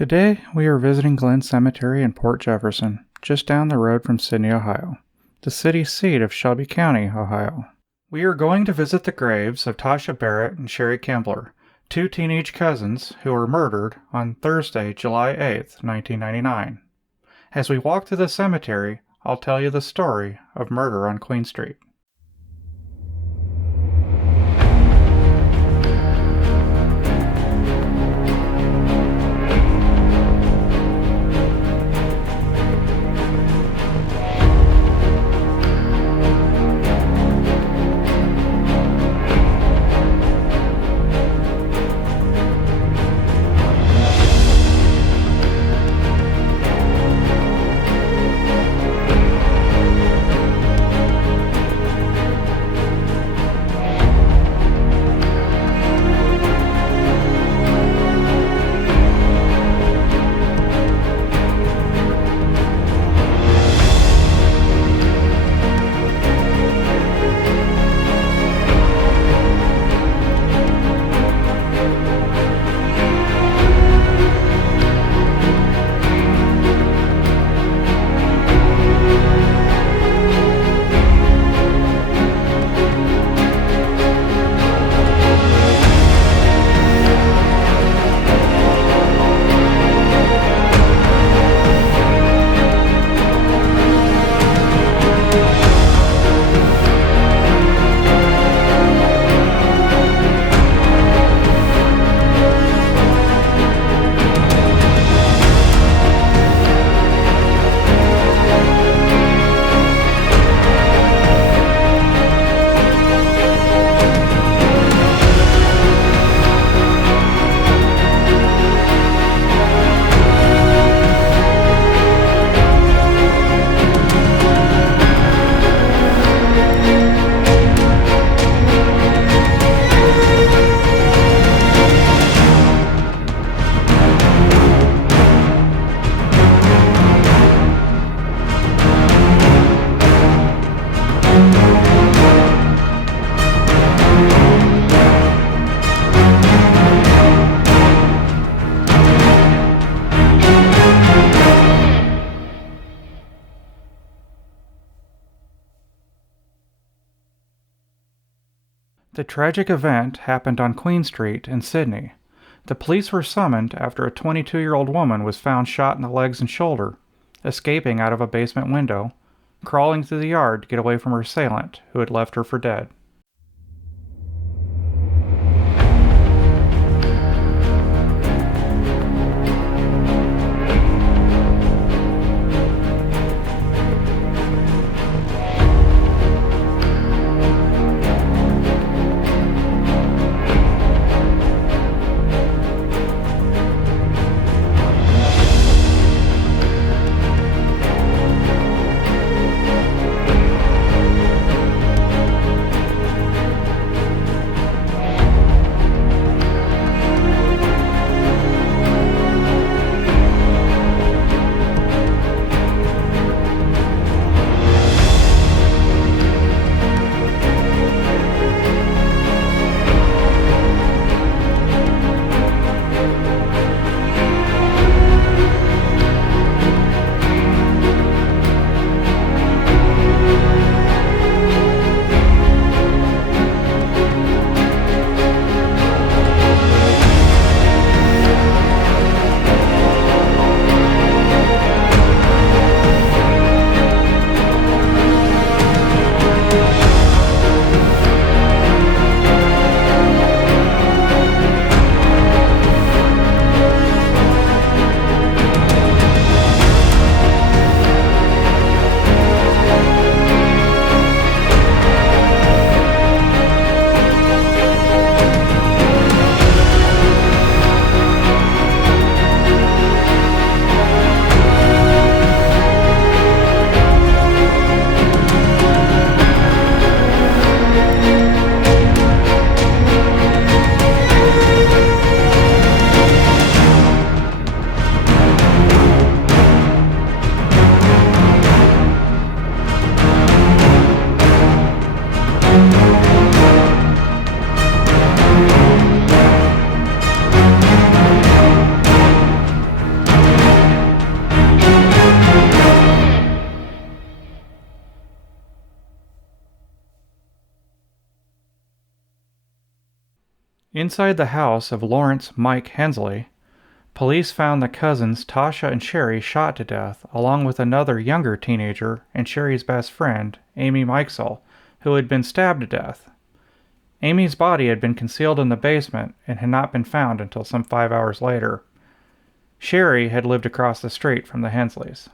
Today, we are visiting Glen Cemetery in Port Jefferson, just down the road from Sidney, Ohio, the city seat of Shelby County, Ohio. We are going to visit the graves of Tasha Barrett and Sherry Kembler, two teenage cousins who were murdered on Thursday, July 8th, 1999. As we walk through the cemetery, I'll tell you the story of murder on Queen Street. The tragic event happened on Queen Street in Sidney. The police were summoned after a 22-year-old woman was found shot in the legs and shoulder, escaping out of a basement window, crawling through the yard to get away from her assailant, who had left her for dead. Inside the house of Lawrence Mike Hensley, police found the cousins Tasha and Sherry shot to death, along with another younger teenager and Sherry's best friend, Amy Mikesell, who had been stabbed to death. Amy's body had been concealed in the basement and had not been found until some 5 hours later. Sherry had lived across the street from the Hensleys.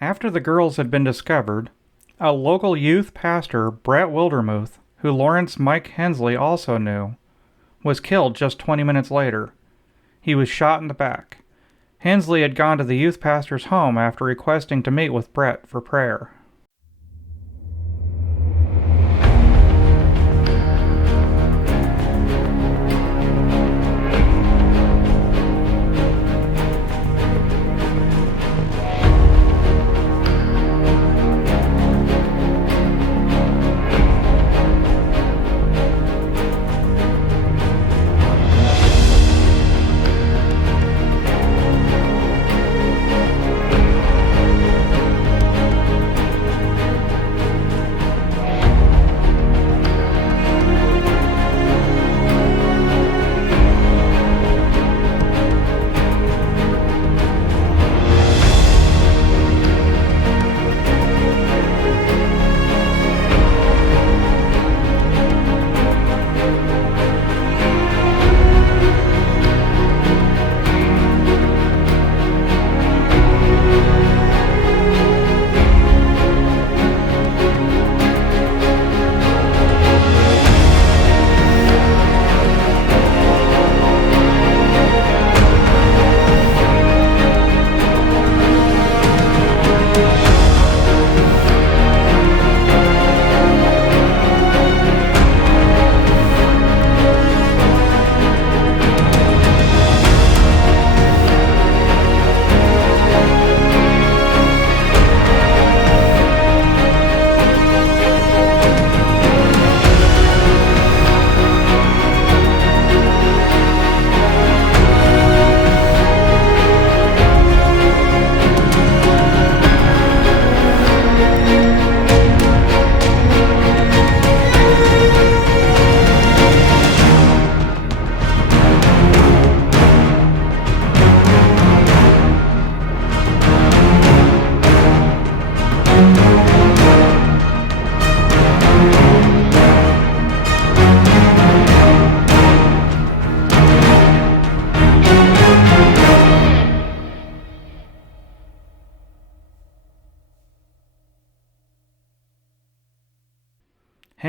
After the girls had been discovered, a local youth pastor, Brett Wildermuth, who Lawrence Mike Hensley also knew, was killed just 20 minutes later. He was shot in the back. Hensley had gone to the youth pastor's home after requesting to meet with Brett for prayer.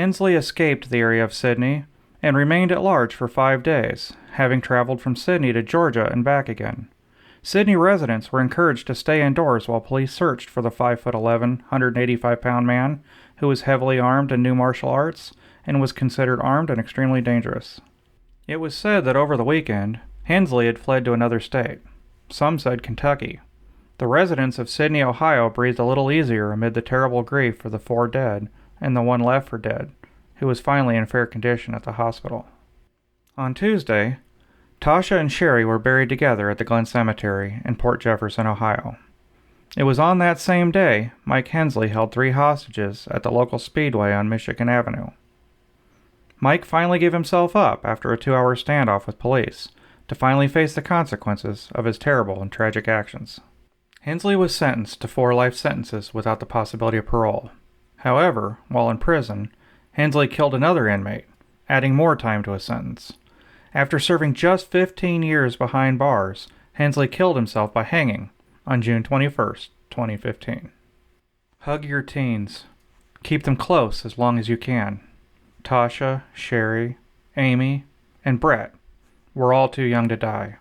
Hensley escaped the area of Sidney and remained at large for 5 days, having traveled from Sidney to Georgia and back again. Sidney residents were encouraged to stay indoors while police searched for the 5'11", 185-pound man who was heavily armed and knew martial arts and was considered armed and extremely dangerous. It was said that over the weekend, Hensley had fled to another state. Some said Kentucky. The residents of Sidney, Ohio breathed a little easier amid the terrible grief for the 4 dead and the one left for dead, who was finally in fair condition at the hospital. On Tuesday, Tasha and Sherry were buried together at the Glen Cemetery in Port Jefferson, Ohio. It was on that same day Mike Hensley held 3 hostages at the local speedway on Michigan Avenue. Mike finally gave himself up after a 2-hour standoff with police to finally face the consequences of his terrible and tragic actions. Hensley was sentenced to 4 life sentences without the possibility of parole. However, while in prison, Hensley killed another inmate, adding more time to his sentence. After serving just 15 years behind bars, Hensley killed himself by hanging on June 21st, 2015. Hug your teens. Keep them close as long as you can. Tasha, Sherry, Amy, and Brett were all too young to die,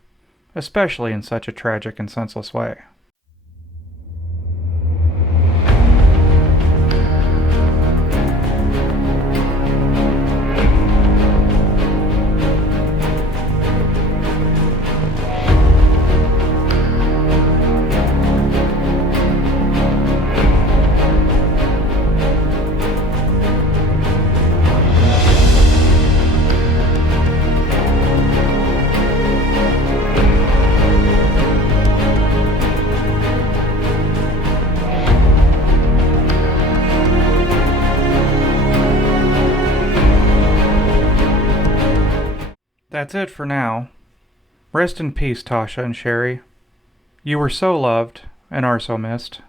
especially in such a tragic and senseless way. That's it for now. Rest in peace, Tasha and Sherry. You were so loved and are so missed.